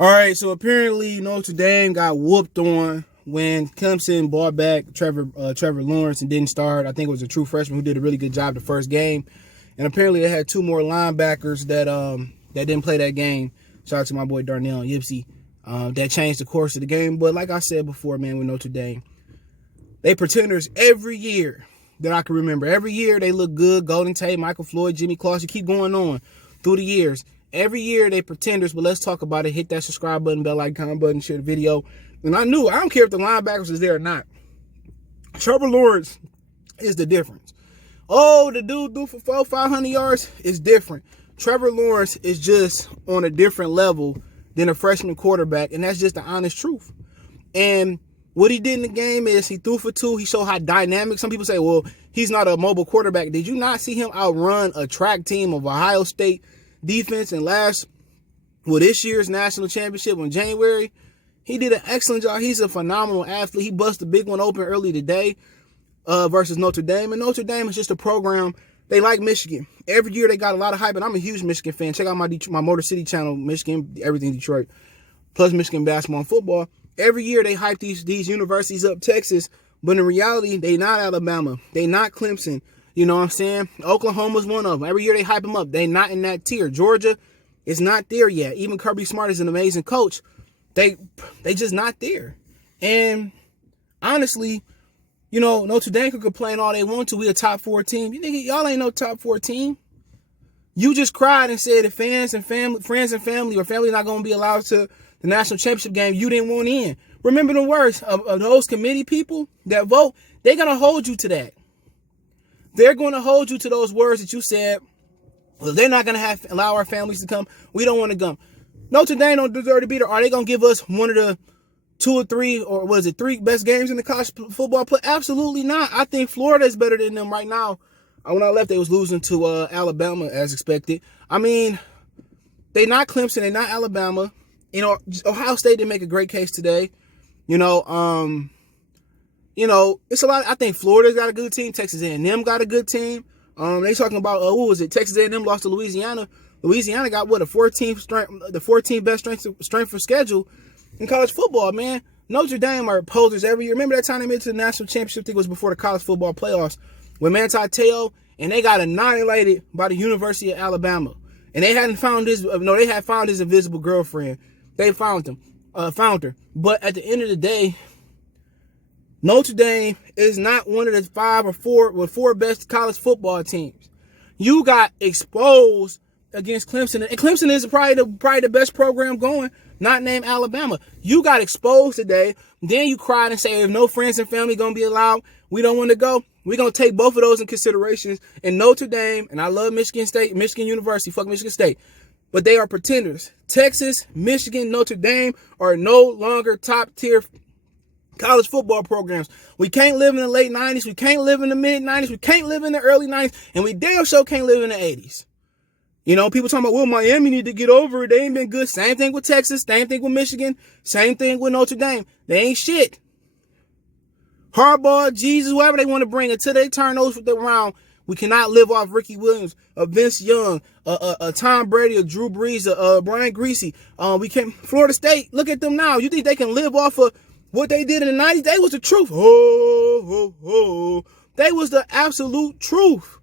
All right, so apparently Notre Dame got whooped on when Clemson brought back Trevor Lawrence and didn't start. I think it was a true freshman who did a really good job the first game. And apparently they had two more linebackers that didn't play that game. Shout out to my boy Darnell and Yipsy. That changed the course of the game. But like I said before, man, with Notre Dame, they pretenders every year that I can remember. Every year they look good. Golden Tate, Michael Floyd, Jimmy Clausen, keep going on through the years. Every year they pretenders, but let's talk about it. Hit that subscribe button, bell icon button, share the video. And I don't care if the linebackers is there or not. Trevor Lawrence is the difference. Oh, the dude do for 500 yards is different. Trevor Lawrence is just on a different level than a freshman quarterback, and that's just the honest truth. And what he did in the game is he threw for 2. He showed how dynamic. Some people say, well, he's not a mobile quarterback. Did you not see him outrun a track team of Ohio State defense and this year's national championship in January? He did an excellent job. He's a phenomenal athlete. He busted a big one open early today versus Notre Dame. And Notre Dame is just a program. They like Michigan. Every year they got a lot of hype, and I'm a huge Michigan fan. Check out my Motor City channel, Michigan, everything Detroit, plus Michigan basketball and football. Every year they hype these universities up, Texas, but in reality, they not Alabama. They not Clemson. You know what I'm saying? Oklahoma's one of them. Every year they hype them up. They not in that tier. Georgia is not there yet. Even Kirby Smart is an amazing coach. They just not there. And honestly, Notre Dame could complain all they want to. We a top 4 team. You think y'all ain't no top 4 team? You just cried and said if friends and family not going to be allowed to the national championship game, you didn't want in. Remember the words of those committee people that vote. They're going to hold you to that. They're going to hold you to those words that you said. Well, they're not going to allow our families to come. We don't want to come. Notre Dame don't deserve to be there. Are they going to give us one of the 2 or 3, or was it 3 best games in the college football play? Absolutely not. I think Florida is better than them right now. When I left, they was losing to Alabama as expected. I mean, they not Clemson. They not Alabama. Ohio State didn't make a great case today. It's a lot. I think Florida's got a good team. Texas A&M got a good team. They talking about what was it? Texas A&M lost to Louisiana. Louisiana got what, the 14th best strength for schedule in college football, man. Notre Dame are posers every year. Remember that time they made it to the national championship? I think it was before the college football playoffs with Manti Te'o, and they got annihilated by the University of Alabama. And they had found his invisible girlfriend. They found her. But at the end of the day, Notre Dame is not one of the 5 or 4 best college football teams. You got exposed against Clemson, and Clemson is probably the best program going, not named Alabama. You got exposed today. Then you cried and say, if no friends and family going to be allowed, we don't want to go. We're going to take both of those in considerations. And Notre Dame, and I love Michigan State, Michigan University, fuck Michigan State, but they are pretenders. Texas, Michigan, Notre Dame are no longer top tier college football programs. We can't live in the late 90s. We can't live in the mid 90s. We can't live in the early 90s. And we damn sure can't live in the 80s. People talking about, well, Miami need to get over it. They ain't been good. Same thing with Texas. Same thing with Michigan. Same thing with Notre Dame. They ain't shit. Harbaugh, Jesus, whoever they want to bring, until they turn those around, we cannot live off Ricky Williams, Vince Young, Tom Brady, or Drew Brees, Brian Greasy. We can't. Florida State, look at them now. You think they can live off of what they did in the 90s? They was the truth. They was the absolute truth.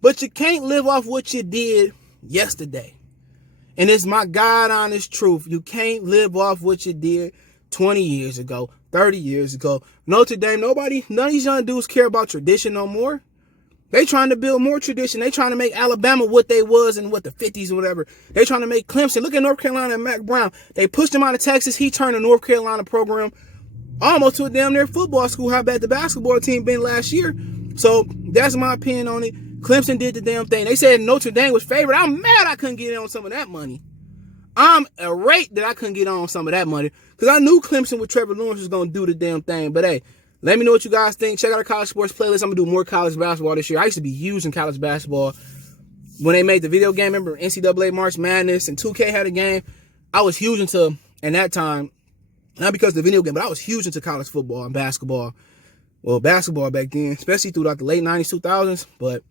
But you can't live off what you did yesterday. And it's my God honest truth. You can't live off what you did 20 years ago, 30 years ago. Notre Dame, none of these young dudes care about tradition no more. They trying to build more tradition. They trying to make Alabama what they was in the 50s or whatever. They trying to make Clemson. Look at North Carolina and Mac Brown. They pushed him out of Texas. He turned the North Carolina program almost to a damn near football school. How bad the basketball team been last year? So that's my opinion on it. Clemson did the damn thing. They said Notre Dame was favored. I'm mad I couldn't get in on some of that money. I'm irate that I couldn't get on some of that money because I knew Clemson with Trevor Lawrence was going to do the damn thing. But hey, let me know what you guys think. Check out our college sports playlist. I'm going to do more college basketball this year. I used to be huge in college basketball. When they made the video game, remember NCAA March Madness and 2K had a game, I was huge into, in that time, not because of the video game, but I was huge into college football and basketball. Well, basketball back then, especially throughout the late 90s, 2000s. But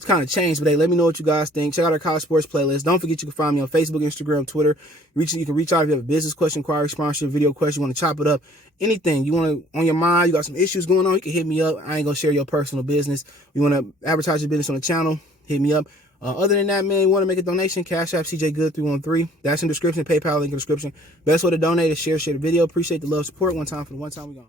it's kind of changed. But hey, let me know what you guys think. Check out our college sports playlist. Don't forget you can find me on Facebook, Instagram, Twitter. You can reach out if you have a business question, inquiry, sponsorship, video question, you want to chop it up, anything you want to on your mind, you got some issues going on, you can hit me up. I ain't gonna share your personal business. You want to advertise your business on the channel, hit me up. Other than that, man, you want to make a donation, Cash App CJ Good 313. That's in the description. PayPal link in the description. Best way to donate is share the video. Appreciate the love, support. One time for the one time we gone.